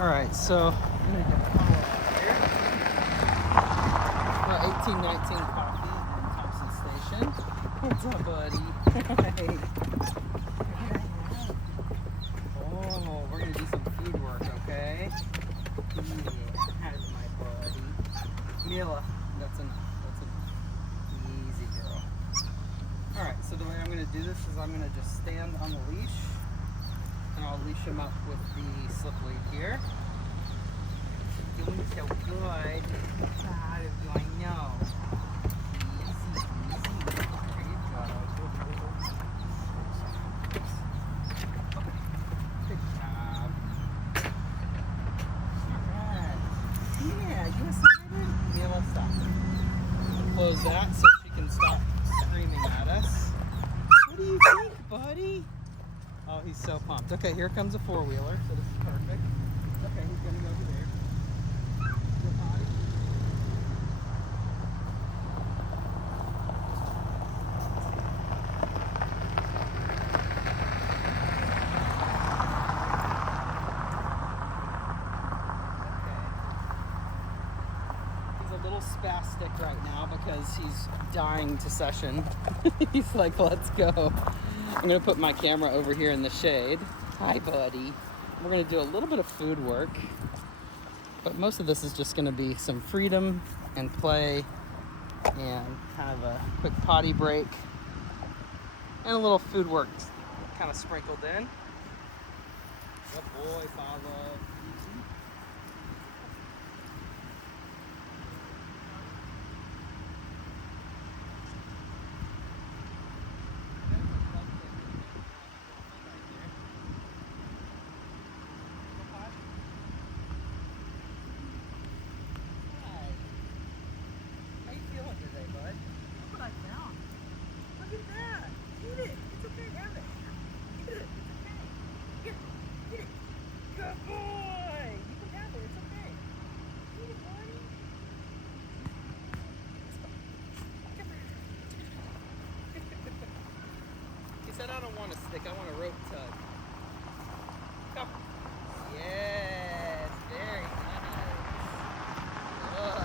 All right, so I'm gonna get a call out here. 1819 Coffee in Thompson Station. What's up, buddy? Hey. Oh, we're gonna do some food work, okay? Yeah, how's my buddy? Mila, that's enough. That's enough. Easy, girl. All right, so the way I'm gonna do this is I'm gonna just stand on the leash, and I'll leash him up with the slip lead here. Doing so good. Proud of you, I know. Easy, easy. There you go. Okay. Good job. Alright. Yeah, you excited? Yeah, let's stop. Close that so she can stop screaming at us. What do you think, buddy? Oh, he's so pumped. Okay, here comes a four-wheeler, so this is perfect. Okay, he's gonna go over there. A little spastic right now because he's dying to session. He's like, let's go. I'm gonna put my camera over here in the shade. Hi, buddy. We're gonna do a little bit of food work, but most of this is just gonna be some freedom and play and kind of a quick potty break and a little food work kind of sprinkled in. Good boy, follow. He said, I don't want a stick, I want a rope tug. Come. Yes, very nice. Good.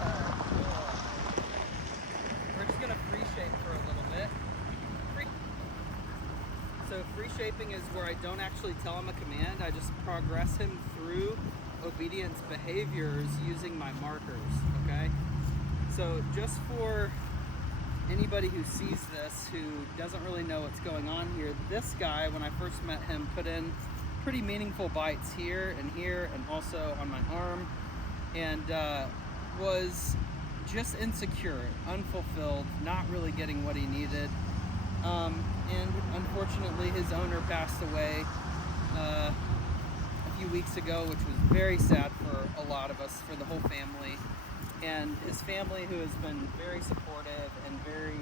We're just gonna free shape for a little bit. So free shaping is where I don't actually tell him a command, I just progress him through obedience behaviors using my markers, okay? So just for anybody who sees this who doesn't really know what's going on here, this guy, when I first met him, put in pretty meaningful bites here and also on my arm, and was just insecure, unfulfilled, not really getting what he needed. And unfortunately his owner passed away a few weeks ago, which was very sad for a lot of us, for the whole family. And his family, who has been very supportive and very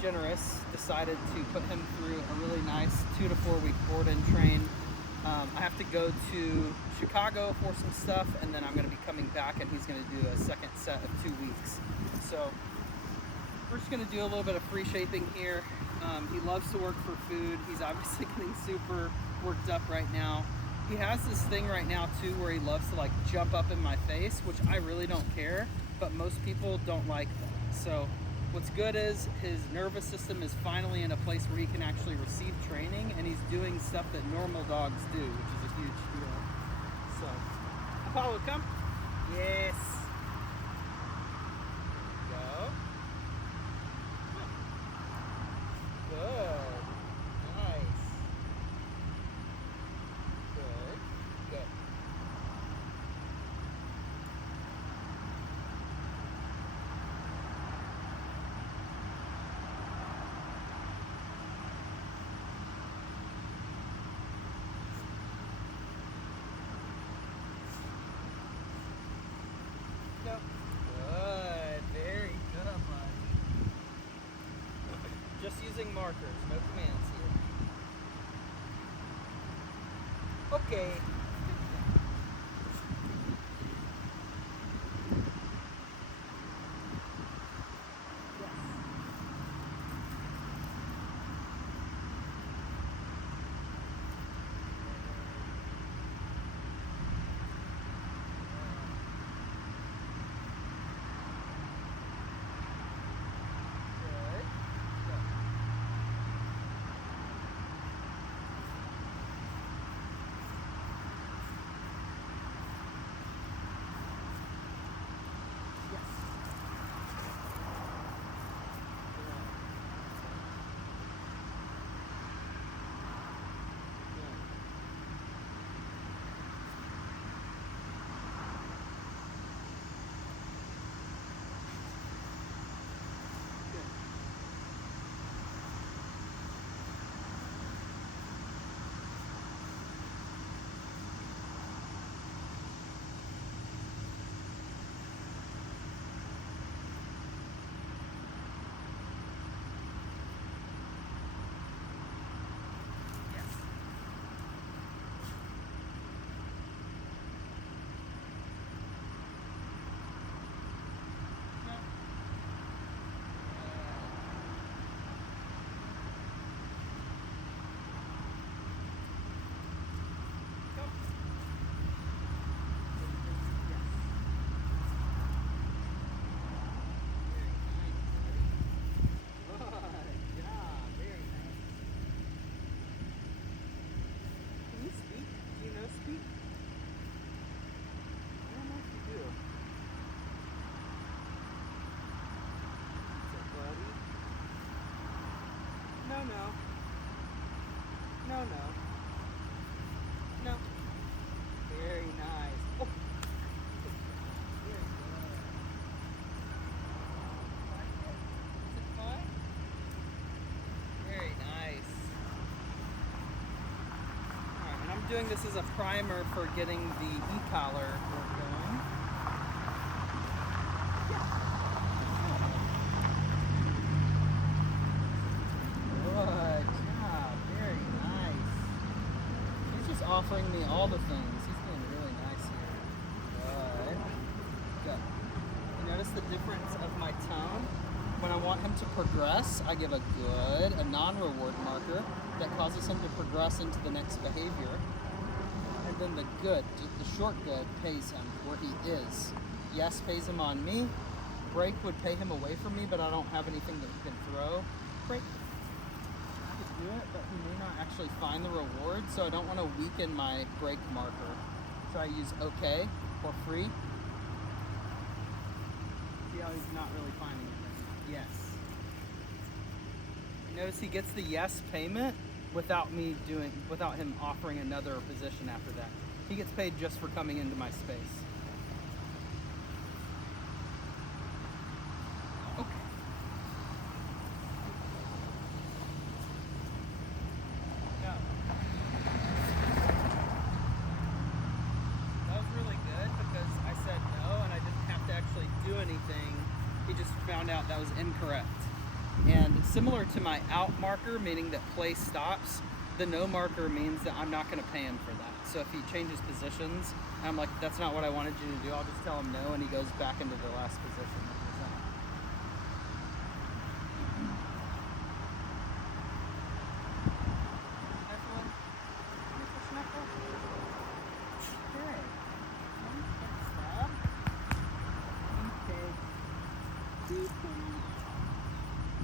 generous, decided to put him through a really nice 2 to 4 week board and train. I have to go to Chicago for some stuff, and then I'm going to be coming back, and he's going to do a second set of 2 weeks. So we're just going to do a little bit of free shaping here. He loves to work for food. He's obviously getting super worked up right now. He has this thing right now too where he loves to like jump up in my face, which I really don't care, but most people don't like that. So what's good is his nervous system is finally in a place where he can actually receive training, and he's doing stuff that normal dogs do, which is a huge deal. So, Apollo, come. Yes. There you go. Good. Nice. Good. Good. Go. Good. Very good, buddy. Just using markers, no commands here. Okay. No, no. No, no. No. Very nice. Oh. Very good. Is it fun? Very nice. Alright, and I'm doing this as a primer for getting the e-collar work going. Good job. Very nice. He's just offering me all the things. He's being really nice here. Good. Good. You notice the difference of my tone? When I want him to progress, I give a good, a non-reward marker that causes him to progress into the next behavior. And then the good, the short good, pays him where he is. Yes pays him on me. Break would pay him away from me, but I don't have anything that he can throw. Break. I could do it, but he may not actually find the reward, so I don't want to weaken my break marker. So I use okay or free. See how he's not really finding it right now. Yes. You notice he gets the yes payment without him offering another position after that. He gets paid just for coming into my space. Okay. No. That was really good because I said no and I didn't have to actually do anything. He just found out that was incorrect. And similar to my out marker, meaning that play stops, the no marker means that I'm not going to pay him for that. So if he changes positions, I'm like, that's not what I wanted you to do, I'll just tell him no, and he goes back into the last position that he was in. Snuffle? Sniffle, snuffle? Okay. Okay.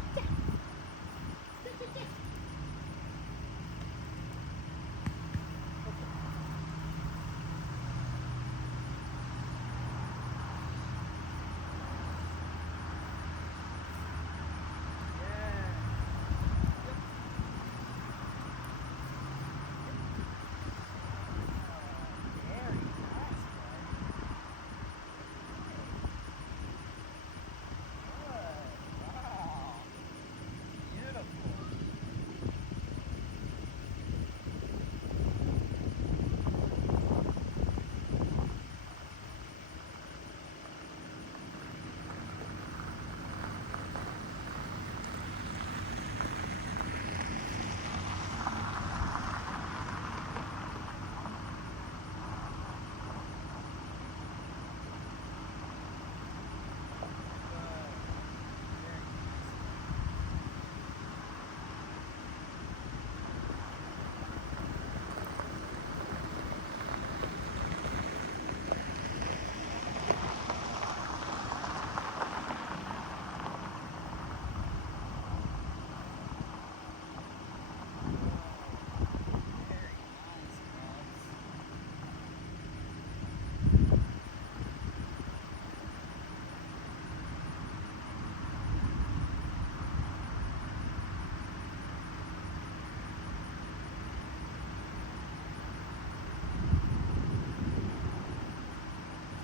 Okay.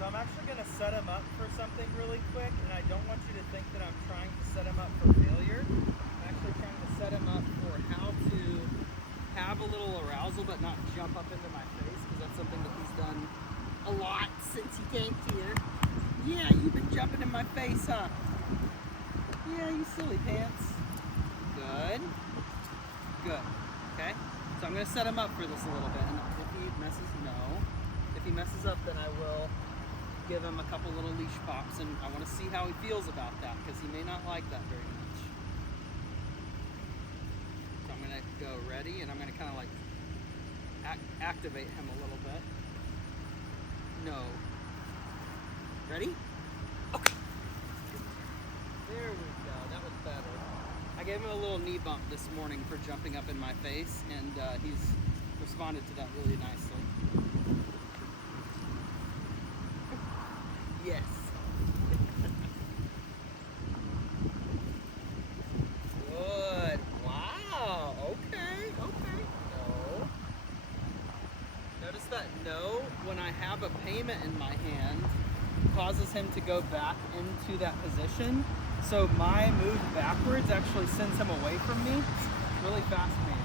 I'm actually going to set him up for something really quick, and I don't want you to think that I'm trying to set him up for failure. I'm actually trying to set him up for how to have a little arousal but not jump up into my face, because that's something that he's done a lot since he came here. Yeah, you've been jumping in my face, huh? Yeah, you silly pants. Good. Good. Okay? So I'm going to set him up for this a little bit, and if he messes, no. If he messes up, then I will give him a couple little leash pops, and I want to see how he feels about that, because he may not like that very much. So I'm going to go ready, and I'm going to kind of like activate him a little bit. No. Ready? Okay. There we go. That was better. I gave him a little knee bump this morning for jumping up in my face, and he's responded to that really nicely. Yes. Good. Wow. I have a payment in my hand, causes him to go back into that position. So my move backwards actually sends him away from me. It's really fascinating.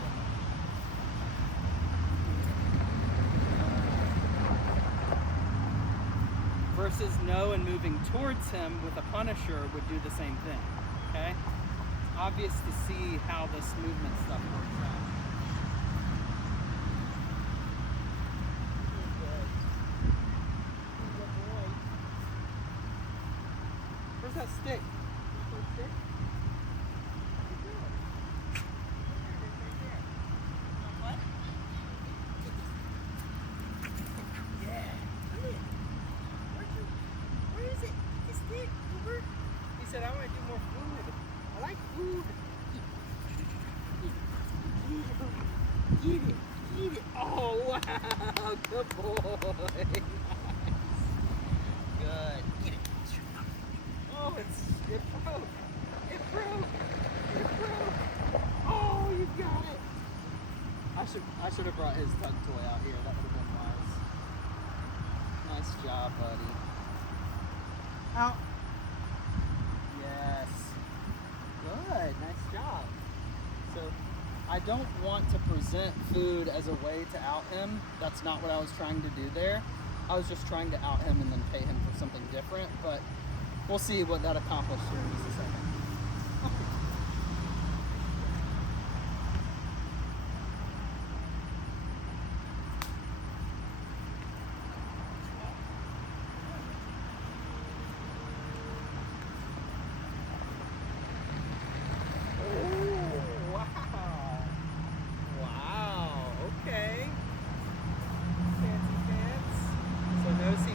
Versus no and moving towards him with a punisher would do the same thing, okay? It's obvious to see how this movement stuff works out. Where's that stick? Stick? What? Yeah. Where is it? The stick, Hubert? He said, I want to do more food. I like food. Eat it. Eat it. Oh, wow. Good boy. Nice. Good. Get it. Oh, it broke. It broke. It broke. Oh, you got it. I should have brought his tug toy out here. That would have been wise. Nice job, buddy. Out. Yes. Good. Nice job. So I don't want to present food as a way to out him. That's not what I was trying to do there. I was just trying to out him and then pay him for something different, but we'll see what that accomplished here in just a second.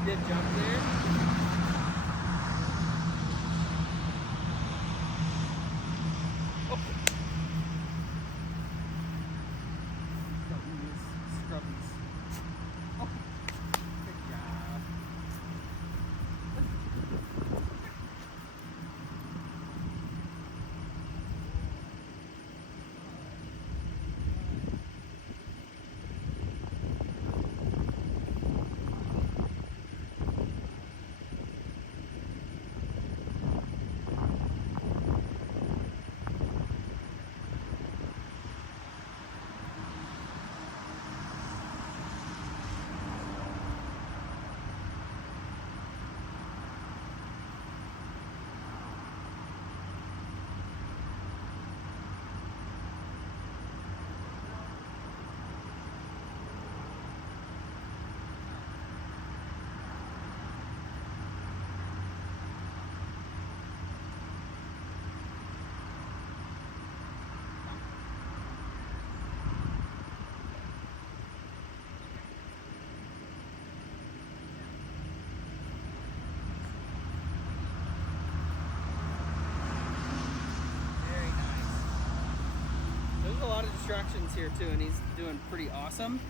Did jump there. Oh. Scrubbies. Oh. Good job. A lot of distractions here too, and he's doing pretty awesome.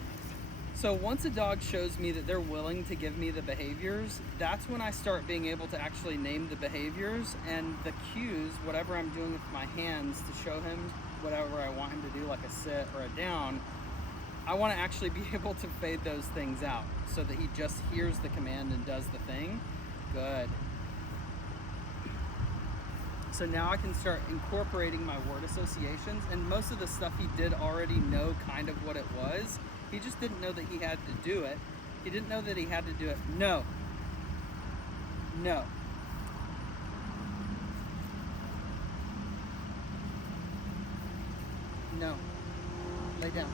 So once a dog shows me that they're willing to give me the behaviors, that's when I start being able to actually name the behaviors and the cues, whatever I'm doing with my hands to show him whatever I want him to do, like a sit or a down. I want to actually be able to fade those things out so that he just hears the command and does the thing. Good. So now I can start incorporating my word associations, and most of the stuff he did already know kind of what it was. He just didn't know that he had to do it. He didn't know that he had to do it. No. No. No. Lay down.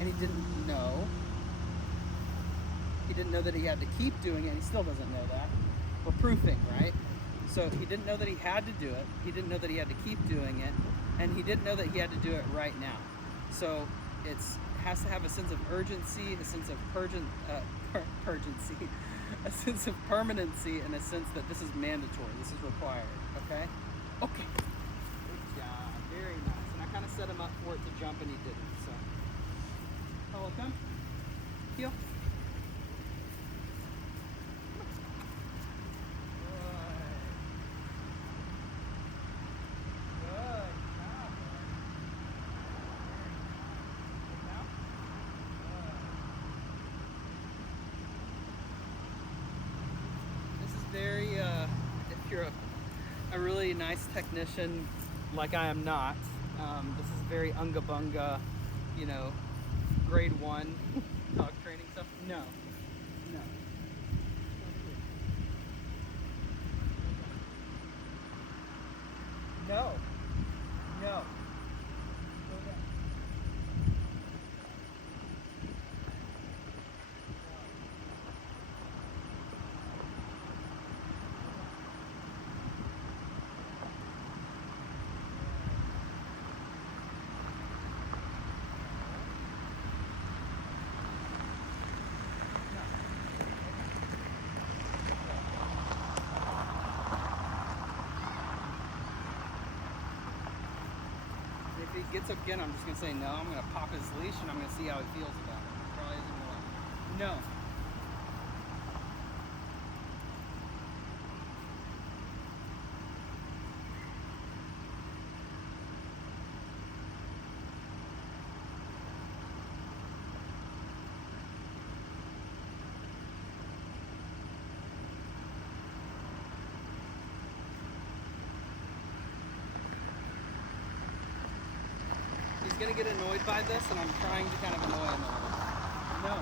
And he didn't know. He didn't know that he had to keep doing it, and he still doesn't know that. We're proofing, right? So he didn't know that he had to do it. He didn't know that he had to keep doing it, and he didn't know that he had to do it right now. So it has to have a sense of urgency, a sense of urgency, a sense of permanency, and a sense that this is mandatory. This is required. Okay. Okay. Good job. Very nice. And I kind of set him up for it to jump, and he didn't. So. Oh, come. Heel. a really nice technician like I am not. This is very unga bunga, you know, grade 1 dog training stuff. No. No. No. No. If he gets up again, I'm just gonna say no. I'm gonna pop his leash and I'm gonna see how he feels about it. He probably isn't gonna like it. No. He's gonna get annoyed by this, and I'm trying to kind of annoy him a little bit. No.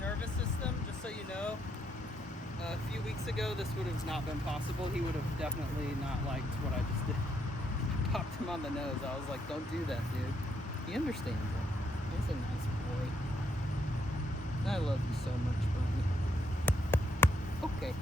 Nervous system, just so you know, a few weeks ago this would have not been possible. He would have definitely not liked what I just did. Popped him on the nose. I was like, don't do that, dude. He understands it. He's a nice boy. I love you so much, buddy. Okay.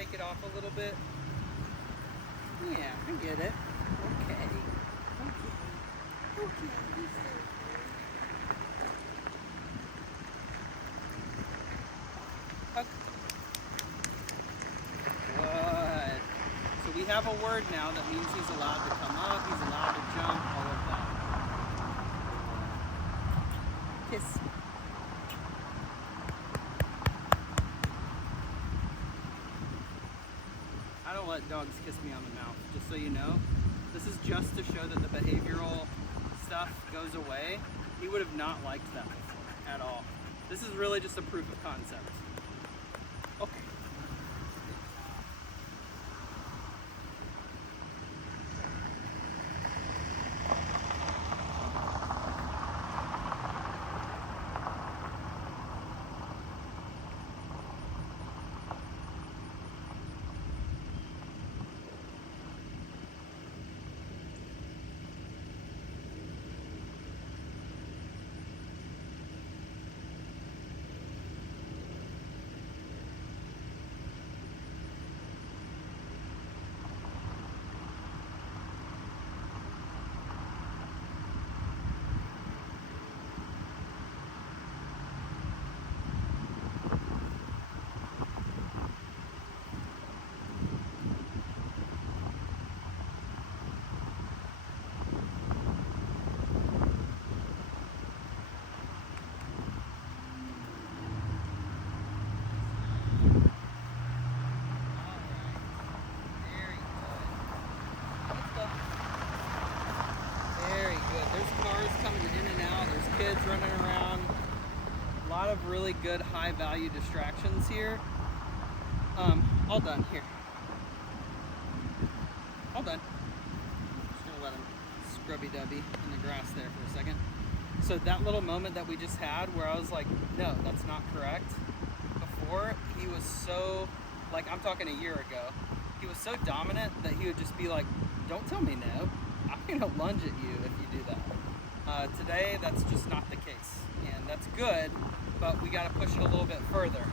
shake it off a little bit. Yeah, I get it. Okay. Okay. Hug. Good. So we have a word now that means he's allowed to come up, he's allowed to jump, all of that. Kiss. I don't let dogs kiss me on the mouth, just so you know. This is just to show that the behavioral stuff goes away. He would have not liked that before at all. This is really just a proof of concept. Okay. Kids running around, a lot of really good high value distractions here. All done here. All done. Just gonna let him scrubby dubby in the grass there for a second. So that little moment that we just had where I was like, no, that's not correct. Before, he was so, like, I'm talking a year ago, he was so dominant that he would just be like, don't tell me no, I'm gonna lunge at you if you do that. Today, that's just not the case, and that's good, but we got to push it a little bit further.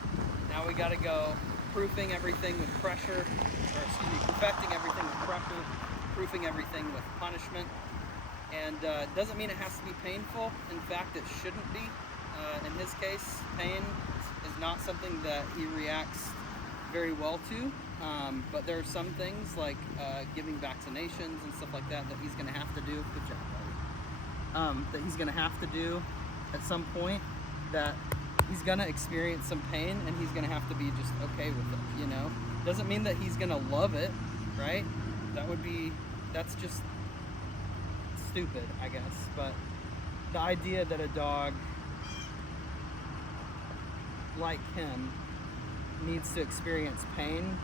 Now we got to go proofing everything with pressure, or excuse me, perfecting everything with pressure, proofing everything with punishment, and it doesn't mean it has to be painful. In fact, it shouldn't be. In his case, pain is not something that he reacts very well to, but there are some things like giving vaccinations and stuff like that that he's going to have to do. Good job. That he's going to have to do at some point, that he's going to experience some pain and he's going to have to be just okay with it, you know? Doesn't mean that he's going to love it, right? That's just stupid, I guess. But the idea that a dog like him needs to experience pain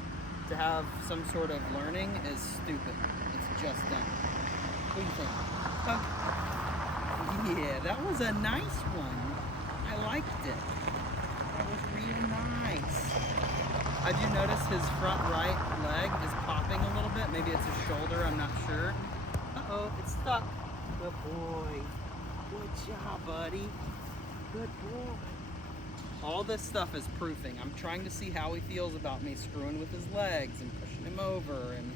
to have some sort of learning is stupid. It's just dumb. What do you think? Huh? Yeah, that was a nice one. I liked it. That was real nice. I do notice his front right leg is popping a little bit. Maybe it's his shoulder, I'm not sure. Uh-oh, it's stuck. Good boy. Good job, buddy. Good boy. All this stuff is proofing. I'm trying to see how he feels about me screwing with his legs and pushing him over and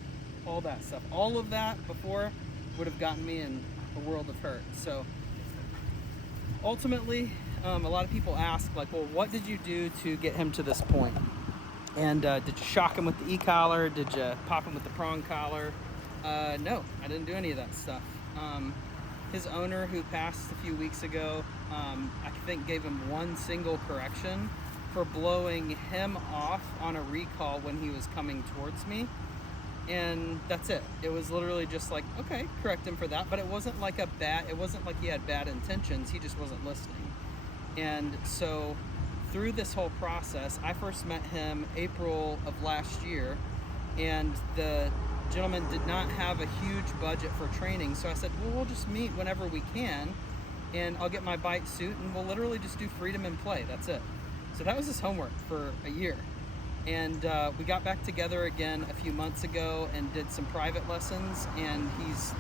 all that stuff. All of that before would have gotten me in a world of hurt. So ultimately, a lot of people ask, like, well, what did you do to get him to this point? And did you shock him with the e-collar? Did you pop him with the prong collar? No, I didn't do any of that stuff. His owner, who passed a few weeks ago, I think gave him one single correction for blowing him off on a recall when he was coming towards me. And that's it. It was literally just like, okay, correct him for that. But it wasn't like it wasn't like he had bad intentions. He just wasn't listening. And so through this whole process, I first met him April of last year, and the gentleman did not have a huge budget for training. So I said, well, we'll just meet whenever we can, and I'll get my bite suit, and we'll literally just do freedom and play. That's it. So that was his homework for a year. And we got back together again a few months ago and did some private lessons, and he's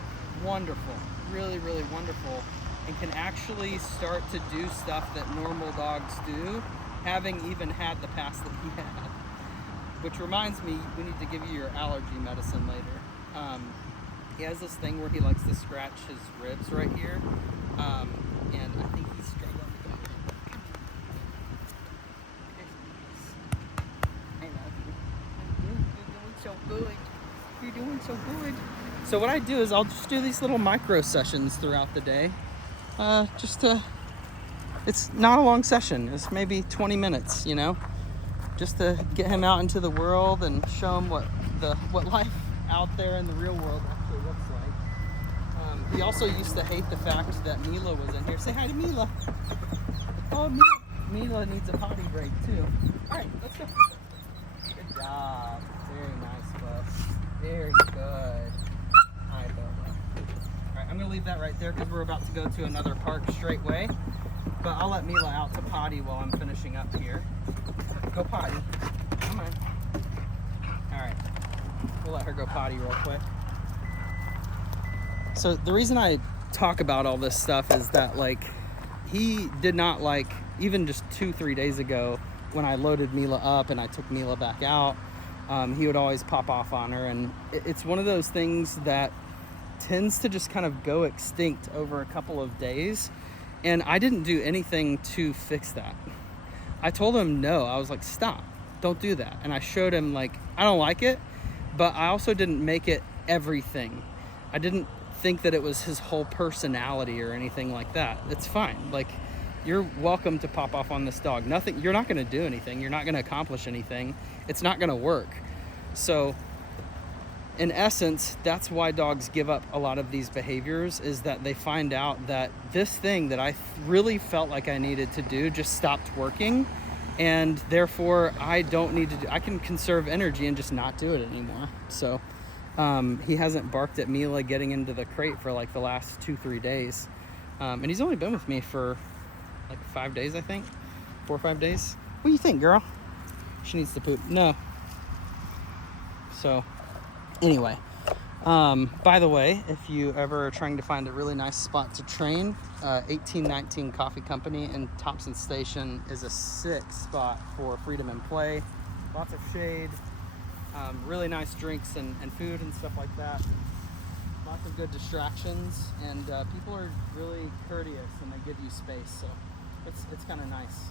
wonderful, really, really wonderful, and can actually start to do stuff that normal dogs do, having even had the past that he had, which reminds me, we need to give you your allergy medicine later. He has this thing where he likes to scratch his ribs right here, and I think he's struggling to get it. I love you. You're doing so good. You're doing so good. So what I do is I'll just do these little micro sessions throughout the day. It's not a long session. It's maybe 20 minutes, you know, just to get him out into the world and show him what life out there in the real world actually looks like. He also used to hate the fact that Mila was in here. Say hi to Mila. Oh, Mila needs a potty break too. All right, let's go. Good job. Very nice, bud. Very good. Hi, Bubba. All right, I'm gonna leave that right there because we're about to go to another park straightway. But I'll let Mila out to potty while I'm finishing up here. Go potty. Come on. All right. We'll let her go potty real quick. So the reason I talk about all this stuff is that, like, he did not like, even just 2-3 days ago when I loaded Mila up and I took Mila back out, he would always pop off on her. And it's one of those things that tends to just kind of go extinct over a couple of days. And I didn't do anything to fix that. I told him no. I was like, stop, don't do that. And I showed him, like, I don't like it, but I also didn't make it everything. I didn't think that it was his whole personality or anything like that. It's fine. Like, you're welcome to pop off on this dog. Nothing, you're not gonna do anything. You're not gonna accomplish anything. It's not gonna work. So in essence, that's why dogs give up a lot of these behaviors, is that they find out that this thing that I really felt like I needed to do just stopped working, and therefore I don't need to do, I can conserve energy and just not do it anymore. So he hasn't barked at Mila getting into the crate for like the last 2-3 days. And he's only been with me for like 5 days, I think. 4 or 5 days. What do you think, girl? She needs to poop. No. So anyway, by the way, if you ever are trying to find a really nice spot to train, 1819 Coffee Company in Thompson Station is a sick spot for freedom and play. Lots of shade, really nice drinks and food and stuff like that. Lots of good distractions, and people are really courteous and they give you space, so it's kind of nice.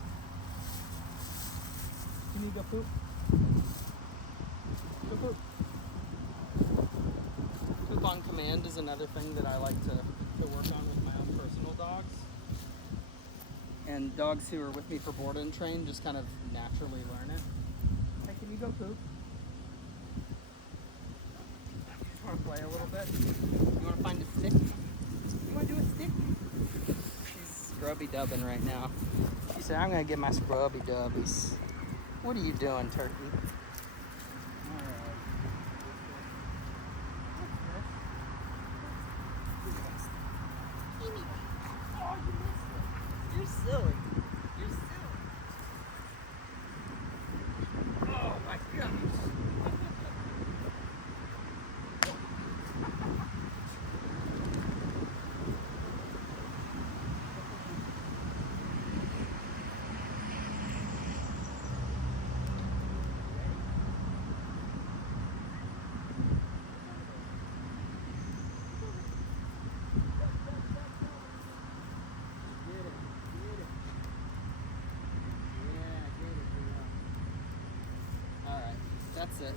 Can you go poop? Go poop. Poop on command is another thing that I like to work on with my own personal dogs. And dogs who are with me for board and train just kind of naturally learn it. Hey, can you go poop? You just want to play a little bit? You want to find a stick? You want to do a stick? She's scrubby dubbing right now. She said, I'm going to get my scrubby dubbies. What are you doing, turkey? You're silly. You're silly. Oh my gosh. That's it.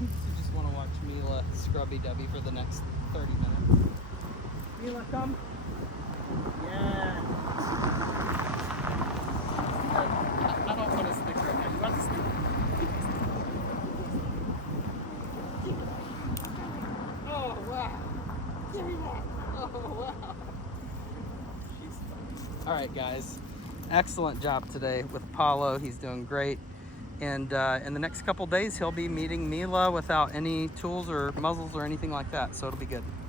You just want to watch Mila scrubby dubby for the next 30 minutes. Mila, come. Yeah. I don't want a stick right now. You want a stick? Oh, wow. Give me one. Oh, wow. All right, guys. Excellent job today with Apollo. He's doing great. And in the next couple days, he'll be meeting Mila without any tools or muzzles or anything like that. So it'll be good.